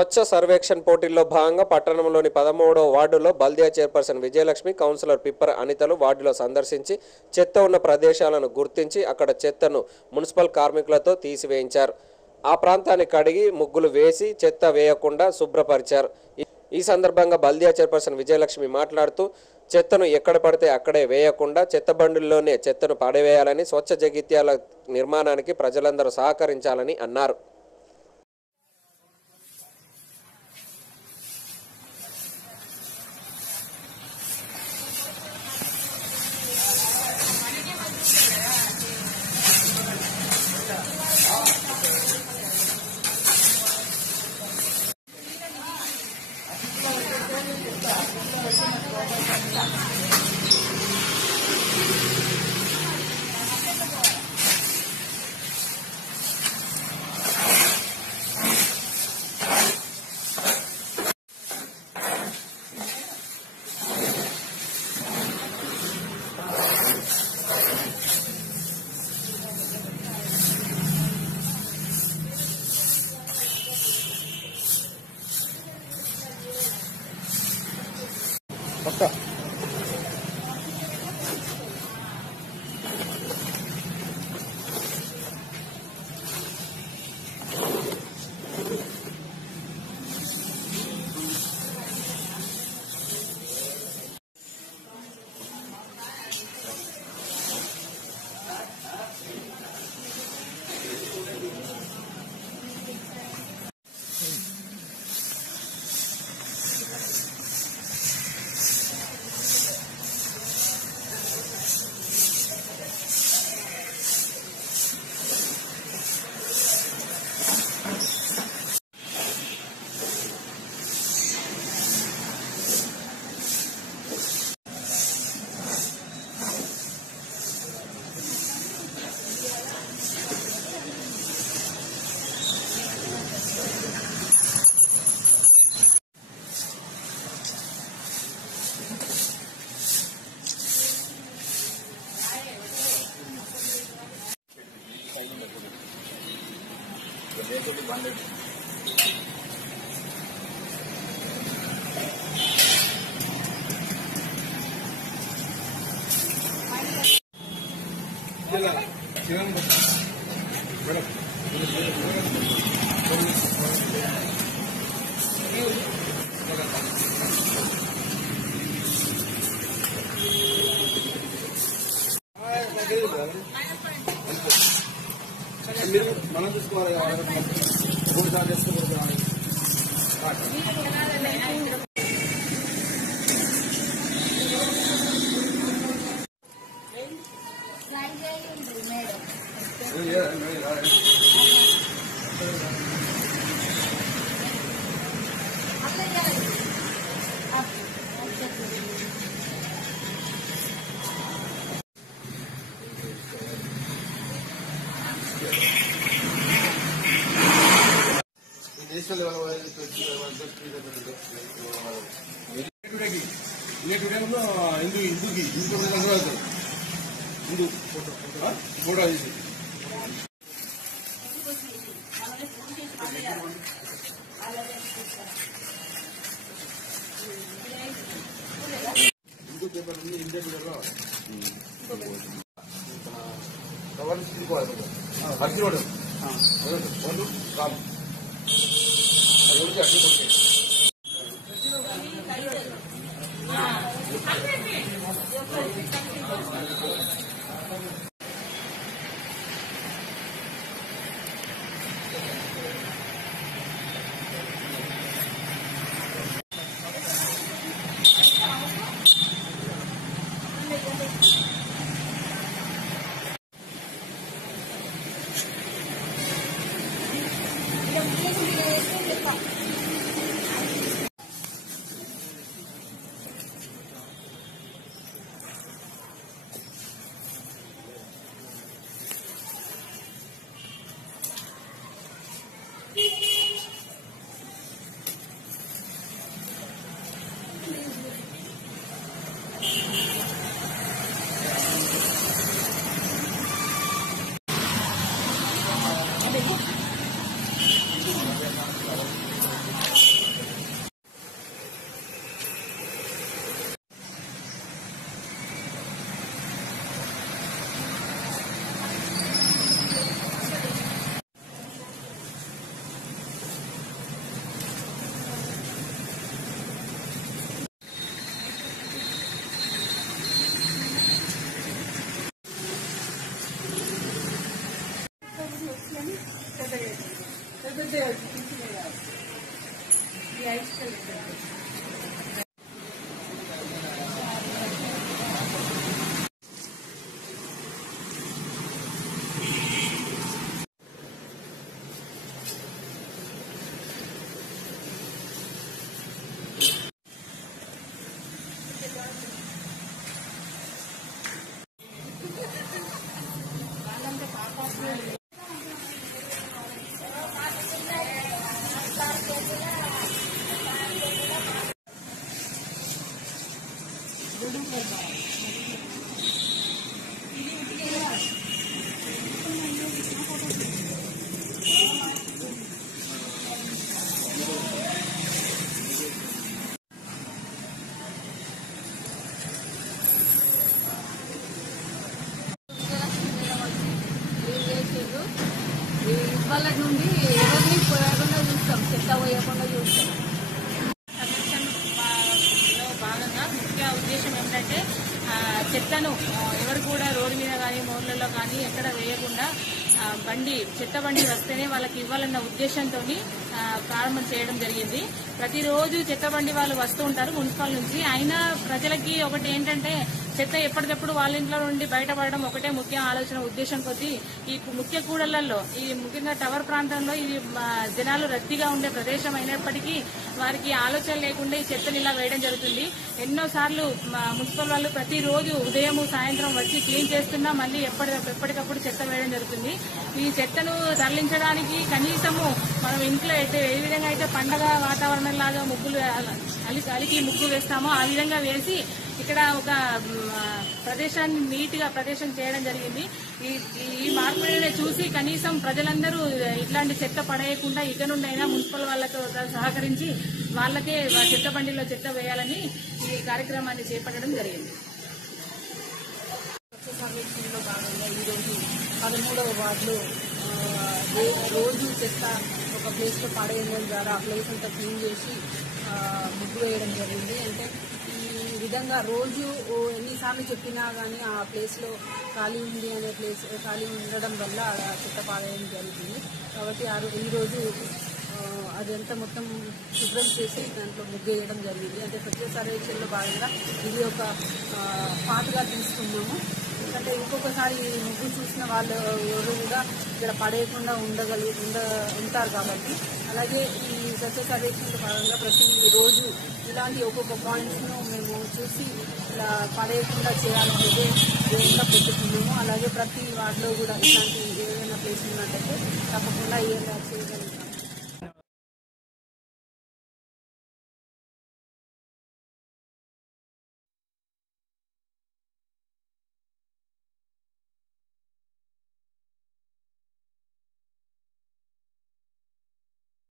స్వచ్ఛ సర్వేక్షణ్ పోటీల్లో భాగంగా పట్టణంలోని 13వ వార్డులో బల్దియా చైర్పర్సన్ విజయలక్ష్మి, కౌన్సిలర్ పిప్పర అనితలు వార్డులో సందర్శించి చెత్త ఉన్న ప్రదేశాలను గుర్తించి అక్కడ చెత్తను మున్సిపల్ కార్మికులతో తీసివేయించారు. ఆ ప్రాంతాన్ని కడిగి ముగ్గులు వేసి చెత్త వేయకుండా శుభ్రపరిచారు. ఈ సందర్భంగా బల్దియా చైర్పర్సన్ విజయలక్ష్మి మాట్లాడుతూ చెత్తను ఎక్కడ పడితే అక్కడే వేయకుండా చెత్త బండుల్లోనే చెత్తను పడవేయాలని, స్వచ్ఛ జగిత్యాల నిర్మాణానికి ప్రజలందరూ సహకరించాలని అన్నారు. పక్కా మనం చూసుకోవాలి. ఫోటో పేపర్ ఉంది ఇండియా కవర్ తీసుకోవాలి. మంచి రోడ్డు కాదు వాళ్ళ నుండి ఎవరిని పోయకుండా చూస్తాం, చెత్త పోయకుండా చూస్తాం. భాగంగా ముఖ్య ఉద్దేశం ఏమిటంటే చెత్తను ఎవరు కూడా రోడ్డు మీద కానీ మోర్లలో కానీ ఎక్కడ వేయకుండా చెత్త బండి వస్తేనే వాళ్ళకి ఇవ్వాలన్న ఉద్దేశంతో ప్రారంభం చేయడం జరిగింది. ప్రతిరోజు చెత్త బండి వాళ్ళు వస్తూ ఉంటారు మున్సిపల్ నుంచి. అయినా ప్రజలకి ఒకటి ఏంటంటే చెత్త ఎప్పటికప్పుడు వాళ్ళ ఇంట్లో నుండి బయటపడడం ఒకటే ముఖ్య ఆలోచన ఉద్దేశం కొద్దీ ఈ ముఖ్య కూడళ్లలో, ఈ ముఖ్యంగా టవర్ ప్రాంతంలో ఇది జనాలు రద్దీగా ఉండే ప్రదేశం అయినప్పటికీ వారికి ఆలోచన లేకుండా ఈ చెత్తని ఇలా వేయడం జరుగుతుంది. ఎన్నోసార్లు మున్సిపల్ వాళ్ళు ప్రతిరోజు ఉదయం సాయంత్రం వచ్చి క్లీన్ చేస్తున్నా మళ్ళీ ఎప్పటికప్పుడు చెత్త వేయడం జరుగుతుంది. ఈ చెత్తను తరలించడానికి కనీసము మనం ఇంట్లో అయితే ఏ విధంగా అయితే పండగ వాతావరణం లాగా ముగ్గులు అలికి ముగ్గులు వేస్తామో ఆ విధంగా వేసి ఇక్కడ ఒక ప్రదేశాన్ని నీట్ గా ప్రదేశం చేయడం జరిగింది. ఈ మార్పుని చూసి కనీసం ప్రజలందరూ ఇట్లాంటి చెత్త పడేయకుండా ఇక నుండైనా మున్సిపల్ వాళ్ళతో సహకరించి వాళ్ళకే చెత్త బండిలో చెత్త వేయాలని ఈ కార్యక్రమాన్ని చేపట్టడం జరిగింది. సర్వేక్షణలో భాగంగా ఈరోజు 13వ వార్డులో రోజు చెత్త ఒక ప్లేస్లో పడేయడం ద్వారా ఆ ప్లేస్ అంతా క్లీన్ చేసి ముగ్గు వేయడం జరిగింది. అంటే ఈ విధంగా రోజు ఎన్నిసార్లు చెప్పినా కానీ ఆ ప్లేస్లో ఖాళీ ఉంది అనే ప్లేస్ ఖాళీ ఉండడం వల్ల చెత్త పాడేయడం జరుగుతుంది. కాబట్టి ఈరోజు అదంతా మొత్తం శుభ్రం చేసి దాంట్లో ముగ్గు వేయడం జరిగింది. అంటే స్వచ్ఛ సర్వేక్షణలో భాగంగా ఇది ఒక పాటగా తీసుకున్నాము. ఎందుకంటే ఇంకొకసారి ముగ్గు చూసిన వాళ్ళు ఎవరు కూడా ఇక్కడ పడేయకుండా ఉంటారు కాబట్టి. అలాగే ఈ స్వచ్ఛ సర్వేక్షణలో భాగంగా ప్రతిరోజు ఇలాంటి ఒక్కొక్క పాయింట్స్ను మేము చూసి ఇలా పడేయకుండా చేయాలనేది ధ్యేయంగా పెట్టుకున్నాము. అలాగే ప్రతి వార్డులో కూడా ఇలాంటి ఏదైనా ప్లేస్ ఉన్నట్టయితే తప్పకుండా ఏం చేయగలుగుతాము.